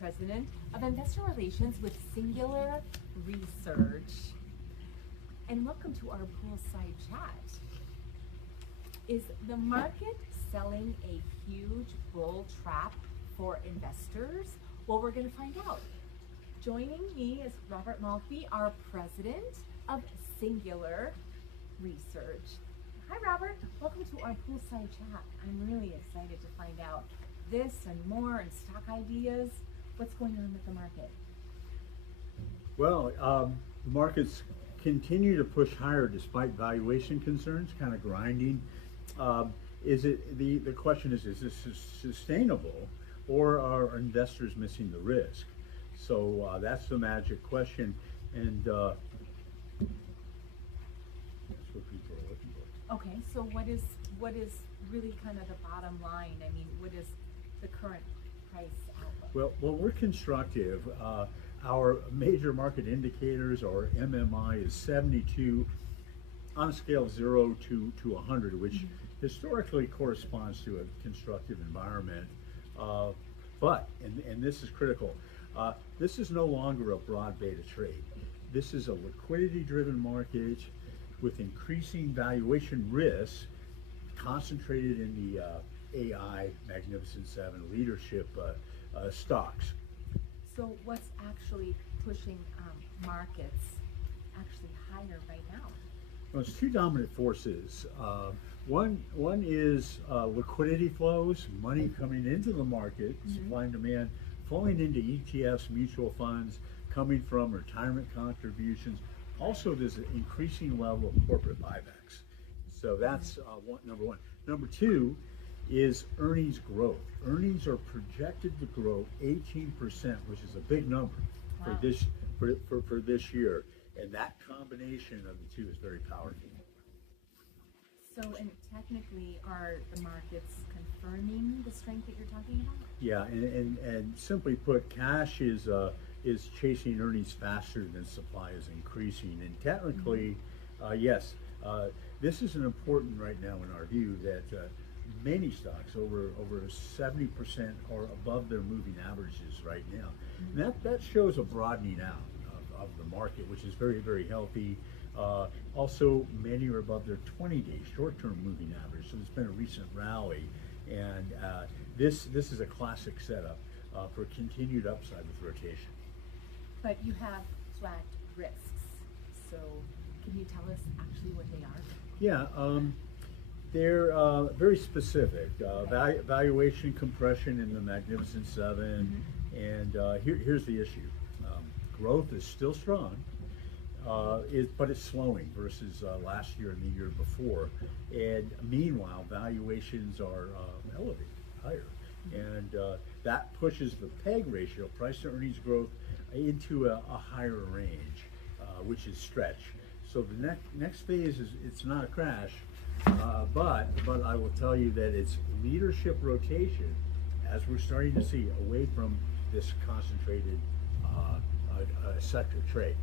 President of Investor Relations with Singular Research. And welcome to our poolside chat. Is the market selling a huge bull trap for investors? Well, we're going to find out. Joining me is Robert Maltbie, our President of Singular Research. Hi, Robert. Welcome to our poolside chat. I'm really excited to find out this and more and stock ideas. What's going on with the market? Well, the markets continue to push higher despite valuation concerns, kind of grinding. The question is this sustainable, or are investors missing the risk? So that's the magic question, and that's what people are looking for. Okay, so what is really kind of the bottom line? I mean, what is the current price outlook? Well, we're constructive. Our major market indicators, or MMI, is 72 on a scale of 0 to 100, which historically corresponds to a constructive environment. But, and this is critical, this is no longer a broad beta trade. This is a liquidity-driven market with increasing valuation risks concentrated in the AI, Magnificent Seven leadership stocks. So what's actually pushing markets actually higher right now? Well, it's two dominant forces. One is liquidity flows, money coming into the market, supply and demand, flowing into ETFs, mutual funds, coming from retirement contributions. Also, there's an increasing level of corporate buybacks. So that's number one. Number two is earnings growth. Earnings are projected to grow 18%, which is a big number for this year. And that combination of the two is very powerful. So, and technically, are the markets confirming the strength that you're talking about? Yeah, and simply put, cash is chasing earnings faster than supply is increasing. And technically, yes, this is an important right now in our view that many stocks, over 70%, are above their moving averages right now. And that shows a broadening out of the market, which is very, very healthy. Also, many are above their 20-day short-term moving average, so it's been a recent rally. And this is a classic setup for continued upside with rotation. But you have flagged risks, so can you tell us actually what they are? Yeah, they're very specific. Valuation compression in the Magnificent Seven, and here's the issue. Growth is still strong, but it's slowing versus last year and the year before. And meanwhile, valuations are elevated, higher. And that pushes the PEG ratio, price to earnings growth, into a higher range, which is stretch. So the next phase is, it's not a crash, but I will tell you that it's leadership rotation, as we're starting to see, away from this concentrated sector trade.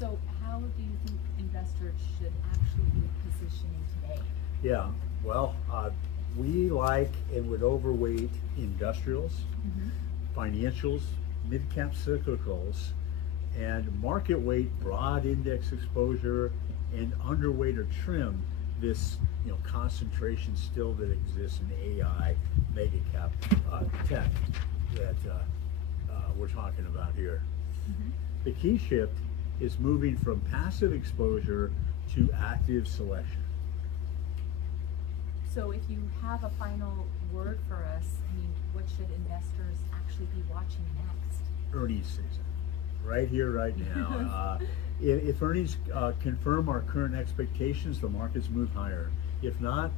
So how do you think investors should actually be positioning today? Yeah, well, we like and would overweight industrials, financials, mid-cap cyclicals, and market weight broad index exposure, and underweight or trim this concentration still that exists in AI mega cap tech that we're talking about here. The key shift is moving from passive exposure to active selection. So if you have a final word for us, I mean, what should investors actually be watching next? Earnings season, right here, right now. If earnings confirm our current expectations, the markets move higher. If not,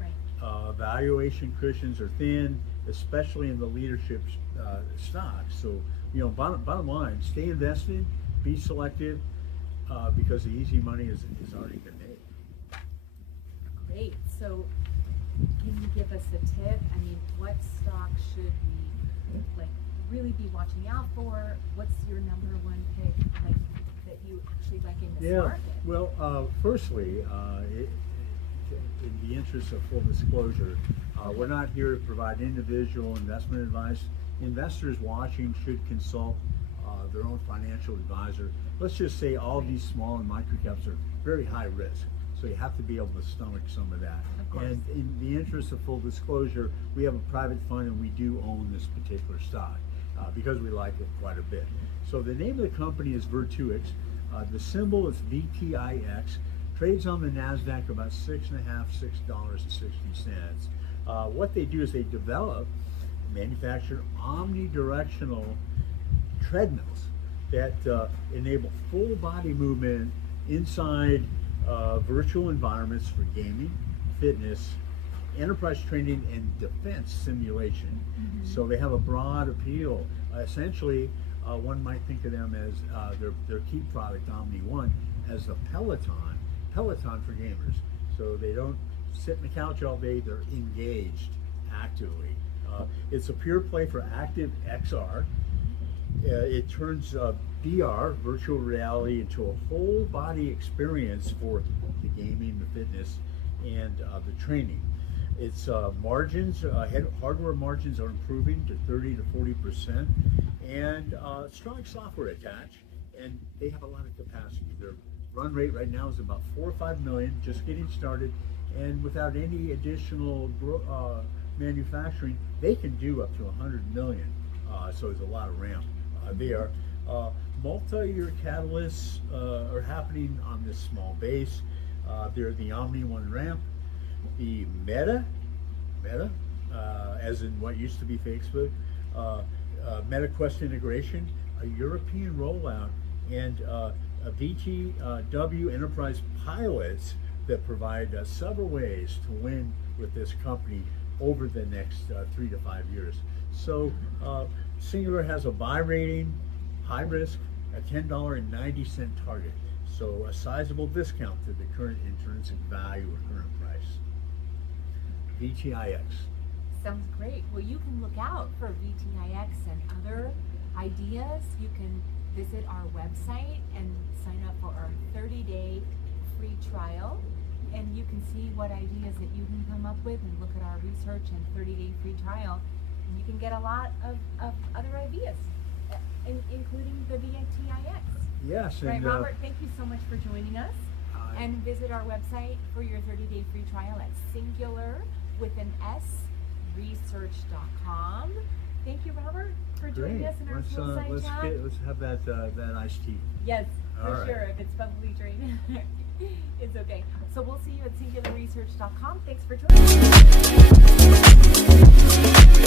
valuation cushions are thin, especially in the leadership stocks. So, bottom line, stay invested, be selective, because the easy money is already been made. Great. So, can you give us a tip? I mean, what stocks should we really be watching out for? What's your number one pick that you actually like in this market? Well, firstly, in the interest of full disclosure, we're not here to provide individual investment advice. investors watching should consult their own financial advisor. Let's just say all these small and micro caps are very high risk, so you have to be able to stomach some of that. Of course. And in the interest of full disclosure, we have a private fund and we do own this particular stock because we like it quite a bit. So the name of the company is Veruix. The symbol is VTIX. Trades on the NASDAQ about $6.60. What they do is they develop, manufacture omnidirectional treadmills that enable full body movement inside virtual environments for gaming, fitness, enterprise training, and defense simulation. So they have a broad appeal. Essentially, one might think of them as their key product, Omni One, as a Peloton for gamers. So they don't sit in the couch all day, they're engaged actively. It's a pure play for active XR. It turns VR, virtual reality, into a whole body experience for the gaming, the fitness, and the training. Its margins, hardware margins are improving to 30 to 40%, and strong software attached, and they have a lot of capacity. Their run rate right now is about 4 or 5 million, just getting started, and without any additional manufacturing, they can do up to 100 million. So there's a lot of ramp there. Multi-year catalysts are happening on this small base. They're the Omni One ramp, the Meta, as in what used to be Facebook, Meta Quest integration, a European rollout, and a VTW enterprise pilots that provide several ways to win with this company over the next 3 to 5 years. So Singular has a buy rating, high risk, a $10.90 target. So a sizable discount to the current intrinsic value or current price. VTIX. Sounds great. Well, you can look out for VTIX and other ideas. You can visit our website and sign up for our 30-day free trial. And you can see what ideas that you can come up with and look at our research and 30-day free trial. And you can get a lot of other ideas, including the VTIX. Yes. Right, And, Robert, thank you so much for joining us. And visit our website for your 30-day free trial at singular.research.com. Thank you, Robert, for joining great. us in our poolside Let's chat. let's have that iced tea. Yes, All for right. sure. If it's bubbly drink, it's okay. So we'll see you at singularresearch.com. Thanks for joining us.